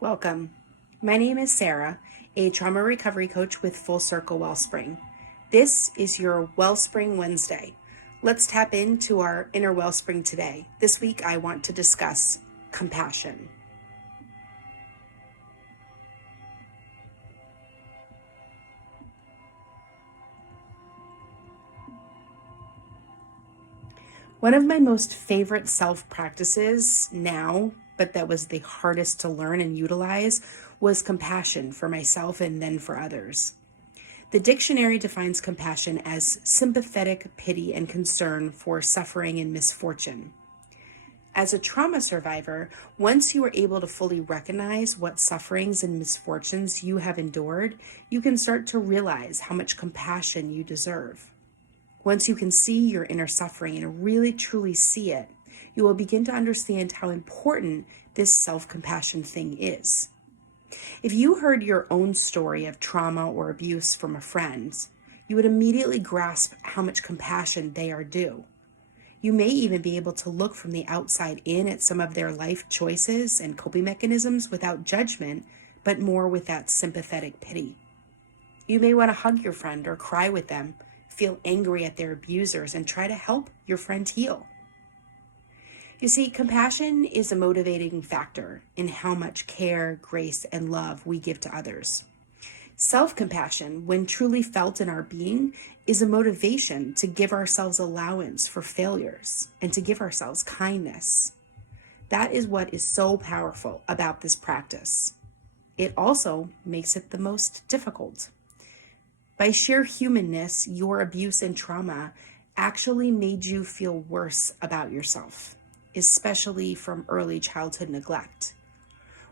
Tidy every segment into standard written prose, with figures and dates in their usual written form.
Welcome. My name is Sarah, a trauma recovery coach with Full Circle Wellspring. This is your Wellspring Wednesday. Let's tap into our inner wellspring today. This week, I want to discuss compassion. One of my most favorite self practices now, but that was the hardest to learn and utilize, was compassion for myself and then for others. The dictionary defines compassion as sympathetic pity and concern for suffering and misfortune. As a trauma survivor, once you are able to fully recognize what sufferings and misfortunes you have endured, you can start to realize how much compassion you deserve. Once you can see your inner suffering and really truly see it, you will begin to understand how important this self-compassion thing is. If you heard your own story of trauma or abuse from a friend, you would immediately grasp how much compassion they are due. You may even be able to look from the outside in at some of their life choices and coping mechanisms without judgment, but more with that sympathetic pity. You may want to hug your friend or cry with them, feel angry at their abusers, and try to help your friend heal. You see, compassion is a motivating factor in how much care, grace, and love we give to others. Self-compassion, when truly felt in our being, is a motivation to give ourselves allowance for failures and to give ourselves kindness. That is what is so powerful about this practice. It also makes it the most difficult. By sheer humanness, your abuse and trauma actually made you feel worse about yourself, especially from early childhood neglect.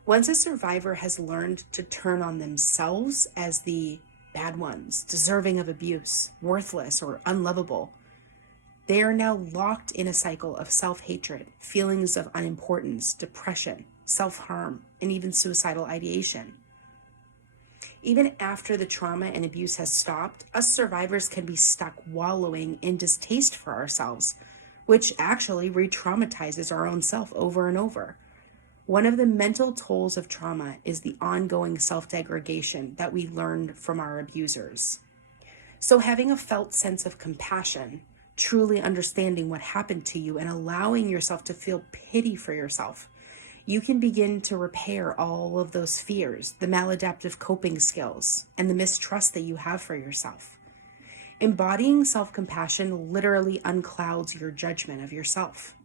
Once a survivor has learned to turn on themselves as the bad ones, deserving of abuse, worthless, or unlovable, they are now locked in a cycle of self-hatred, feelings of unimportance, depression, self-harm, and even suicidal ideation. Even after the trauma and abuse has stopped, us survivors can be stuck wallowing in distaste for ourselves, which actually re-traumatizes our own self over and over. One of the mental tolls of trauma is the ongoing self-degradation that we learned from our abusers. So having a felt sense of compassion, truly understanding what happened to you and allowing yourself to feel pity for yourself, you can begin to repair all of those fears, the maladaptive coping skills, and the mistrust that you have for yourself. Embodying self-compassion literally unclouds your judgment of yourself.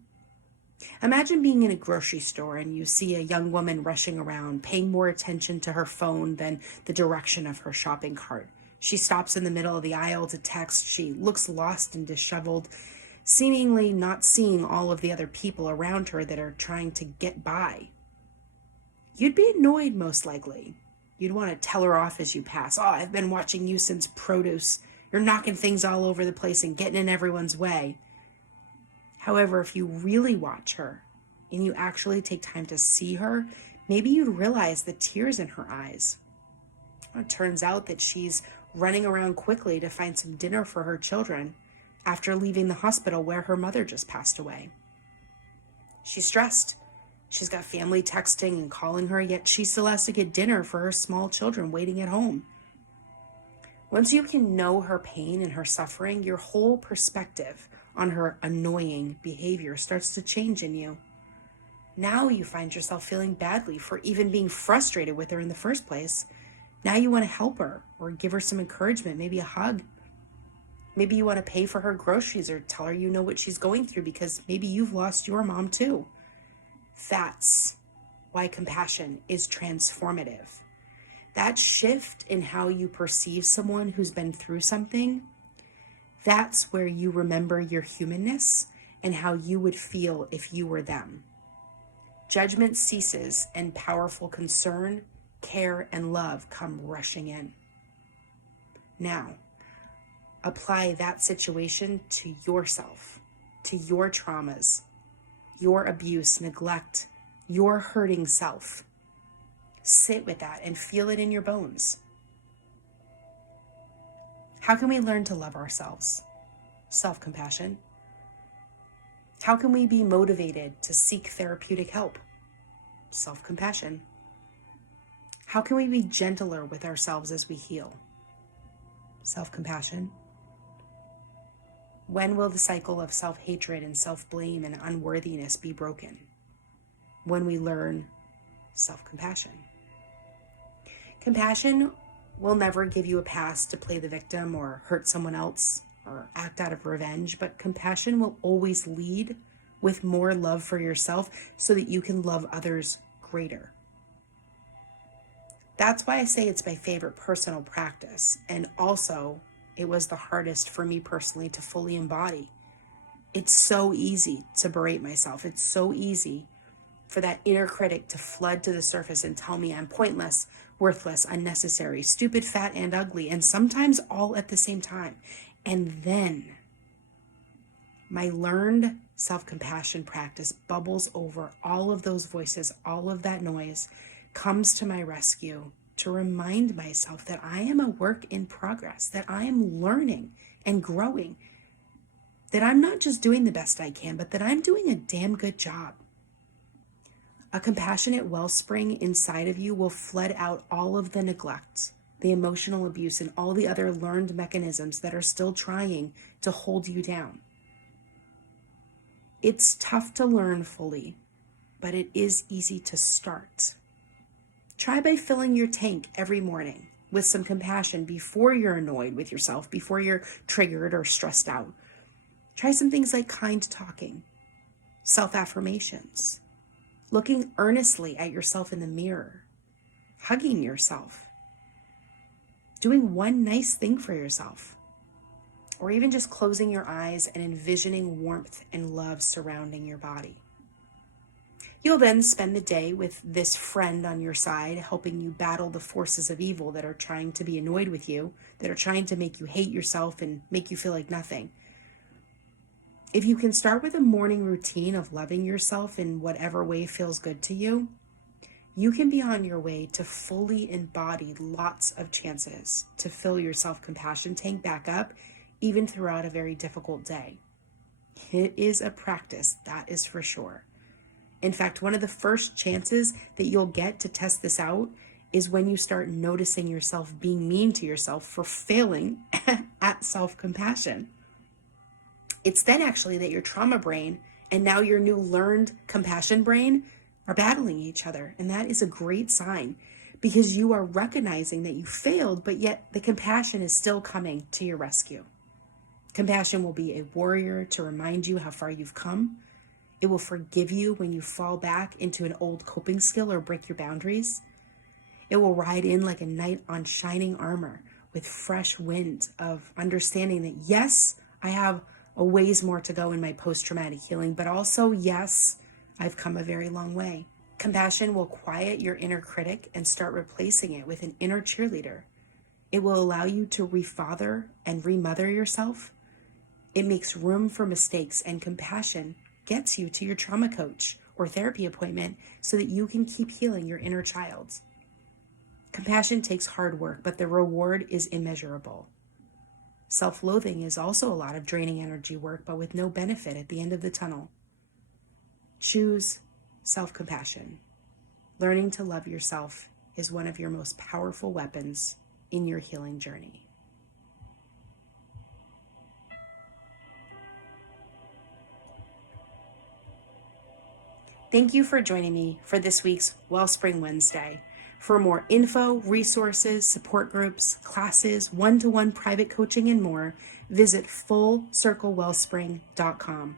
Imagine being in a grocery store and you see a young woman rushing around, paying more attention to her phone than the direction of her shopping cart. She stops in the middle of the aisle to text. She looks lost and disheveled, seemingly not seeing all of the other people around her that are trying to get by. You'd be annoyed, most likely. You'd want to tell her off as you pass. Oh, I've been watching you since produce. You're knocking things all over the place and getting in everyone's way. However, if you really watch her and you actually take time to see her, maybe you'd realize the tears in her eyes. It turns out that she's running around quickly to find some dinner for her children after leaving the hospital where her mother just passed away. She's stressed. She's got family texting and calling her, yet she still has to get dinner for her small children waiting at home. Once you can know her pain and her suffering, your whole perspective on her annoying behavior starts to change in you. Now you find yourself feeling badly for even being frustrated with her in the first place. Now you want to help her or give her some encouragement, maybe a hug. Maybe you want to pay for her groceries or tell her you know what she's going through because maybe you've lost your mom too. That's why compassion is transformative. That shift in how you perceive someone who's been through something, that's where you remember your humanness and how you would feel if you were them. Judgment ceases and powerful concern, care, and love come rushing in. Now, apply that situation to yourself, to your traumas, your abuse, neglect, your hurting self. Sit with that and feel it in your bones. How can we learn to love ourselves? Self-compassion. How can we be motivated to seek therapeutic help? Self-compassion. How can we be gentler with ourselves as we heal? Self-compassion. When will the cycle of self-hatred and self-blame and unworthiness be broken? When we learn self-compassion. Compassion will never give you a pass to play the victim or hurt someone else or act out of revenge, but compassion will always lead with more love for yourself so that you can love others greater. That's why I say it's my favorite personal practice, and also it was the hardest for me personally to fully embody. It's so easy to berate myself. It's so easy for that inner critic to flood to the surface and tell me I'm pointless, worthless, unnecessary, stupid, fat, and ugly, and sometimes all at the same time. And then my learned self-compassion practice bubbles over all of those voices, all of that noise, comes to my rescue to remind myself that I am a work in progress, that I am learning and growing, that I'm not just doing the best I can, but that I'm doing a damn good job. A compassionate wellspring inside of you will flood out all of the neglect, the emotional abuse, and all the other learned mechanisms that are still trying to hold you down. It's tough to learn fully, but it is easy to start. Try by filling your tank every morning with some compassion before you're annoyed with yourself, before you're triggered or stressed out. Try some things like kind talking, self-affirmations, looking earnestly at yourself in the mirror, hugging yourself, doing one nice thing for yourself, or even just closing your eyes and envisioning warmth and love surrounding your body. You'll then spend the day with this friend on your side, helping you battle the forces of evil that are trying to be annoyed with you, that are trying to make you hate yourself and make you feel like nothing. If you can start with a morning routine of loving yourself in whatever way feels good to you, you can be on your way to fully embody lots of chances to fill your self-compassion tank back up, even throughout a very difficult day. It is a practice, that is for sure. In fact, one of the first chances that you'll get to test this out is when you start noticing yourself being mean to yourself for failing at self-compassion. It's then actually that your trauma brain and now your new learned compassion brain are battling each other. And that is a great sign because you are recognizing that you failed, but yet the compassion is still coming to your rescue. Compassion will be a warrior to remind you how far you've come. It will forgive you when you fall back into an old coping skill or break your boundaries. It will ride in like a knight on shining armor with fresh wind of understanding that, yes, I have a ways more to go in my post-traumatic healing, but also, yes, I've come a very long way. Compassion will quiet your inner critic and start replacing it with an inner cheerleader. It will allow you to refather and remother yourself. It makes room for mistakes, and compassion gets you to your trauma coach or therapy appointment so that you can keep healing your inner child. Compassion takes hard work, but the reward is immeasurable. Self-loathing is also a lot of draining energy work, but with no benefit at the end of the tunnel. Choose self-compassion. Learning to love yourself is one of your most powerful weapons in your healing journey. Thank you for joining me for this week's Wellspring Wednesday. For more info, resources, support groups, classes, one-to-one private coaching, and more, visit fullcirclewellspring.com.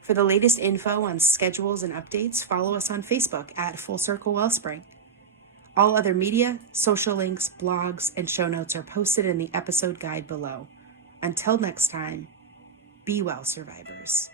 For the latest info on schedules and updates, follow us on Facebook at Full Circle Wellspring. All other media, social links, blogs, and show notes are posted in the episode guide below. Until next time, be well, survivors.